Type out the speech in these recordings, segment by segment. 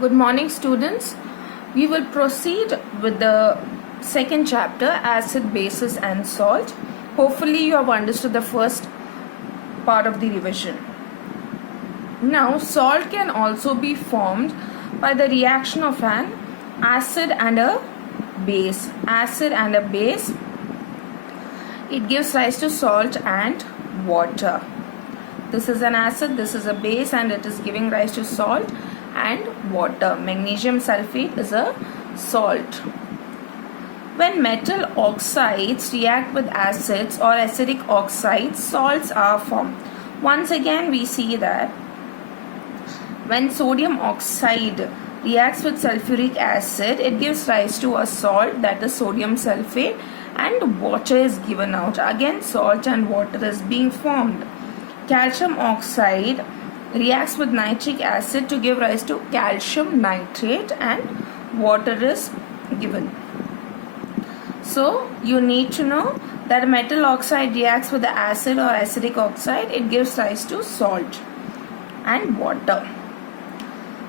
Good morning, students. We will proceed with the second chapter, acid, bases and salt. Hopefully you have understood the first part of the revision. Now, salt can also be formed by the reaction of an acid and a base. Acid and a base, it gives rise to salt and water. This is an acid, this is a base, and it is giving rise to salt and water. Magnesium sulfate is a salt. When metal oxides react with acids or acidic oxides, salts are formed. Once again, we see that when sodium oxide reacts with sulfuric acid, it gives rise to a salt, that is sodium sulfate, and water is given out. Again, salt and water is being formed. Calcium oxide reacts with nitric acid to give rise to calcium nitrate, and water is given. So you need to know that metal oxide reacts with the acid or acidic oxide, it gives rise to salt and water.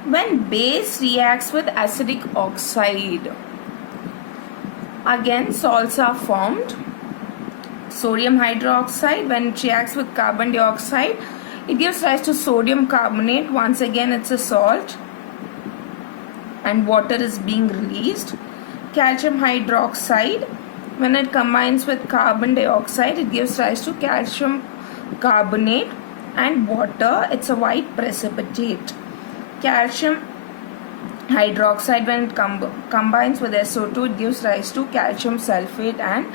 When base reacts with acidic oxide, again salts are formed. Sodium hydroxide, when it reacts with carbon dioxide, it gives rise to sodium carbonate. Once again, it's a salt and water is being released. Calcium hydroxide, when it combines with carbon dioxide, it gives rise to calcium carbonate and water. It's a white precipitate. Calcium hydroxide, when it combines with SO2, it gives rise to calcium sulfate and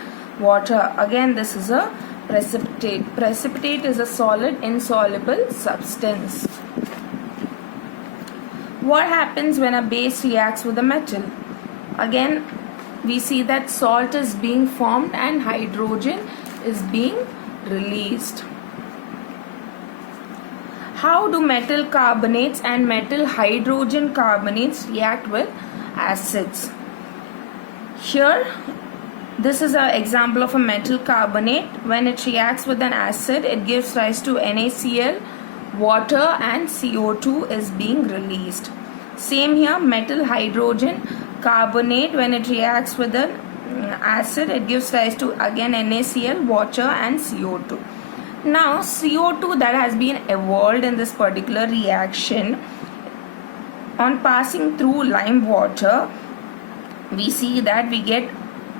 water. Again, this is a precipitate. Precipitate is a solid insoluble substance. What happens when a base reacts with a metal? Again, we see that salt is being formed and hydrogen is being released. How do metal carbonates and metal hydrogen carbonates react with acids? Here, this is an example of a metal carbonate. When it reacts with an acid, it gives rise to NaCl, water, and CO2 is being released. Same here, metal hydrogen carbonate, when it reacts with an acid, it gives rise to again NaCl, water, and CO2. Now, CO2 that has been evolved in this particular reaction, on passing through lime water, we see that we get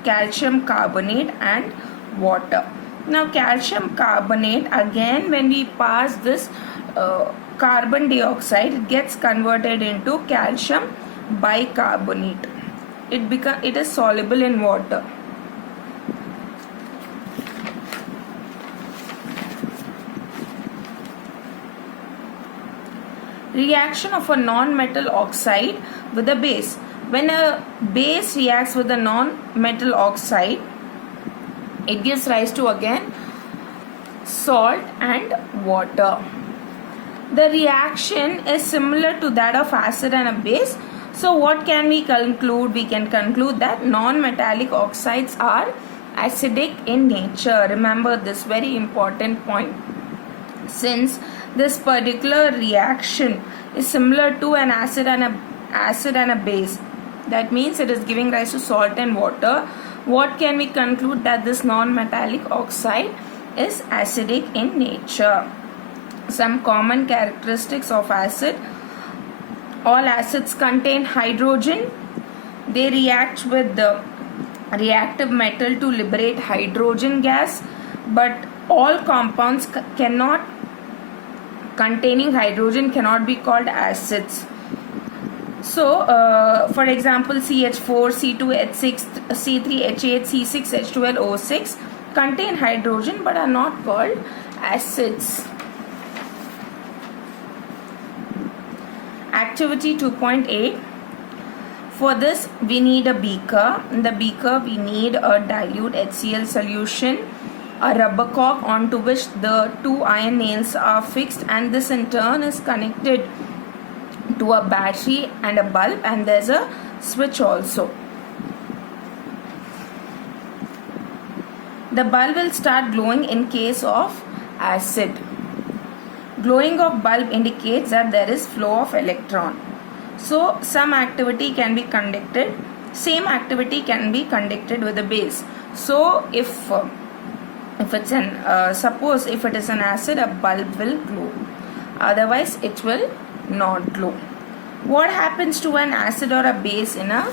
calcium carbonate and water. Now, calcium carbonate, again when we pass this carbon dioxide, it gets converted into calcium bicarbonate. It is soluble in water. Reaction of a non-metal oxide with a base. When a base reacts with a non-metal oxide, it gives rise to again salt and water. The reaction is similar to that of acid and a base. So what can we conclude? We can conclude that non-metallic oxides are acidic in nature. Remember this very important point. Since this particular reaction is similar to an acid and a base, that means it is giving rise to salt and water. What can we conclude? That this non-metallic oxide is acidic in nature. Some common characteristics of acid. All acids contain hydrogen. They react with the reactive metal to liberate hydrogen gas, but all compounds containing hydrogen cannot be called acids. So, for example, CH4, C2H6, C3H8, C6H12, O6 contain hydrogen but are not called acids. Activity 2.8. For this, we need a beaker. In the beaker, we need a dilute HCl solution, a rubber cork onto which the two iron nails are fixed, and this in turn is connected to a battery and a bulb, and there's a switch also. The bulb will start glowing in case of acid. Glowing of bulb indicates that there is flow of electron. So some activity can be conducted, same activity can be conducted with a base. So if it's an suppose if it is an acid, a bulb will glow, otherwise it will not glow. What happens to an acid or a base in a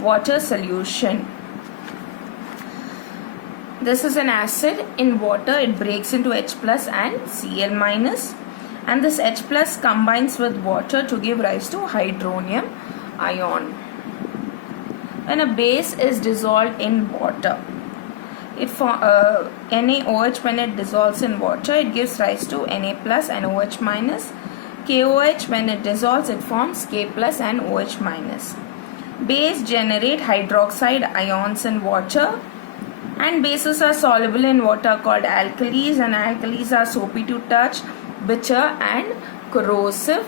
water solution? This is an acid in water. It breaks into H plus and Cl minus, and this H plus combines with water to give rise to hydronium ion. When a base is dissolved in water, NaOH, when it dissolves in water, it gives rise to Na plus and OH minus. KOH, when it dissolves, it forms K plus and OH minus. Base generate hydroxide ions in water, and bases are soluble in water called alkalis, and alkalis are soapy to touch, bitter and corrosive.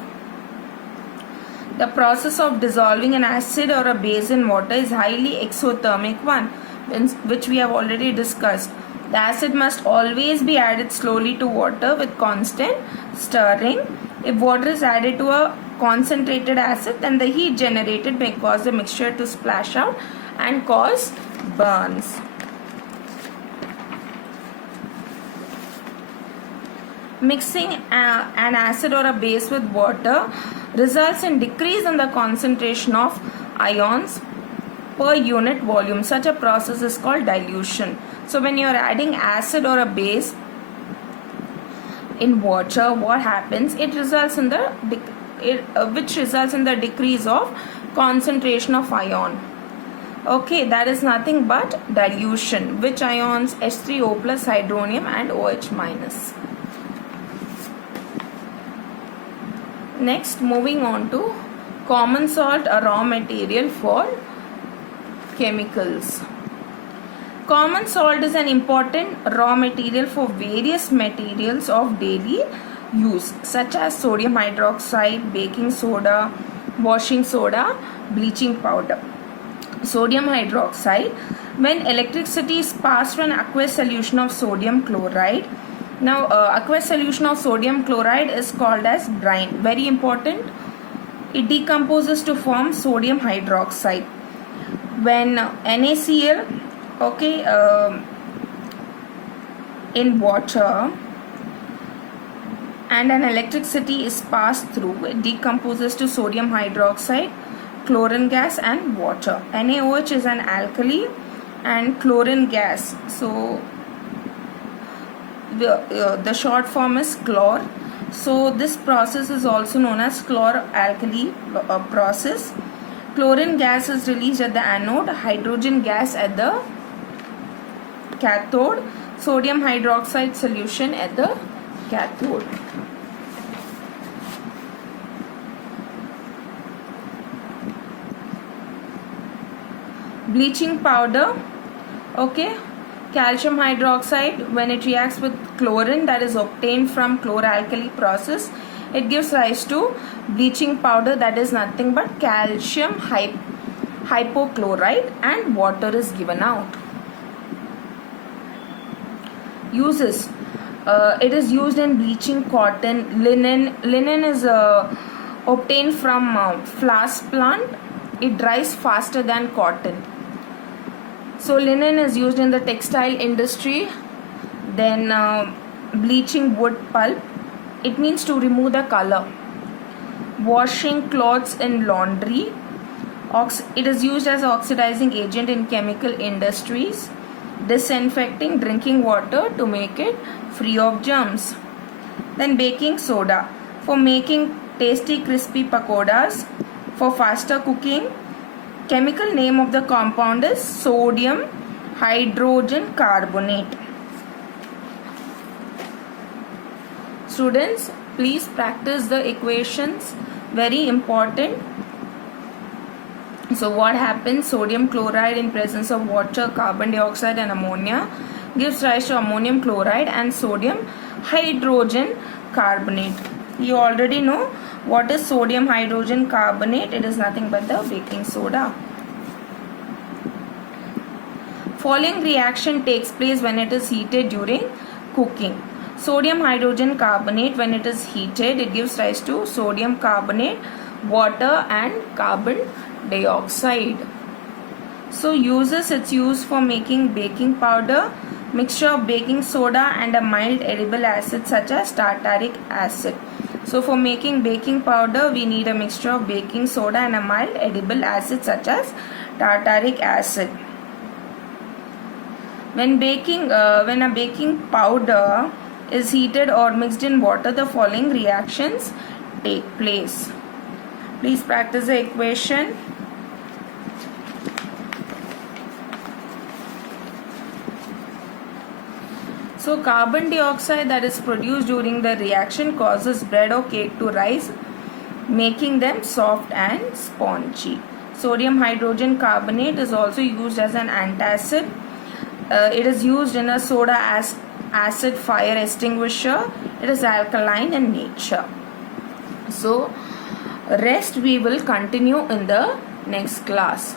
The process of dissolving an acid or a base in water is highly exothermic one, which we have already discussed. The acid must always be added slowly to water with constant stirring. If water is added to a concentrated acid, then the heat generated may cause the mixture to splash out and cause burns. Mixing an acid or a base with water results in decrease in the concentration of ions per unit volume. Such a process is called dilution. So when you are adding acid or a base in water, what happens? It results in which results in the decrease of concentration of ion. Okay, that is nothing but dilution. Which ions? H3O plus, hydronium and OH minus. Next, moving on to common salt, a raw material for chemicals. Common salt is an important raw material for various materials of daily use, such as sodium hydroxide, baking soda, washing soda, bleaching powder. Sodium hydroxide, when electricity is passed through an aqueous solution of sodium chloride. Now, aqueous solution of sodium chloride is called as brine. Very important. It decomposes to form sodium hydroxide. When NaCl, in water and an electricity is passed through, it decomposes to sodium hydroxide, chlorine gas and water. NaOH is an alkali and chlorine gas. So the short form is chlor. So this process is also known as chlor-alkali process. Chlorine gas is released at the anode, hydrogen gas at the cathode, sodium hydroxide solution at the cathode. Bleaching powder, calcium hydroxide, when it reacts with chlorine that is obtained from chlor-alkali process, it gives rise to bleaching powder, that is nothing but calcium hypochlorite, and water is given out. Uses, it is used in bleaching cotton, linen. Linen is obtained from flax plant. It dries faster than cotton. So linen is used in the textile industry. Then bleaching wood pulp, it means to remove the color. Washing clothes in laundry, it is used as oxidizing agent in chemical industries. Disinfecting drinking water to make it free of germs. Then baking soda, for making tasty crispy pakodas, for faster cooking. Chemical name of the compound is sodium hydrogen carbonate. Students, please practice the equations, very important. So what happens? Sodium chloride in presence of water, carbon dioxide and ammonia gives rise to ammonium chloride and sodium hydrogen carbonate. You already know what is sodium hydrogen carbonate. It is nothing but the baking soda. Following reaction takes place when it is heated during cooking. Sodium hydrogen carbonate, when it is heated, it gives rise to sodium carbonate, water and carbon dioxide. So uses, it's used for making baking powder, mixture of baking soda and a mild edible acid such as tartaric acid. So for making baking powder we need a mixture of baking soda and a mild edible acid such as tartaric acid. When a baking powder is heated or mixed in water, the following reactions take place. Please practice the equation. So carbon dioxide that is produced during the reaction causes bread or cake to rise, making them soft and spongy. Sodium hydrogen carbonate is also used as an antacid. It is used in a soda acid fire extinguisher. It is alkaline in nature. So rest we will continue in the next class.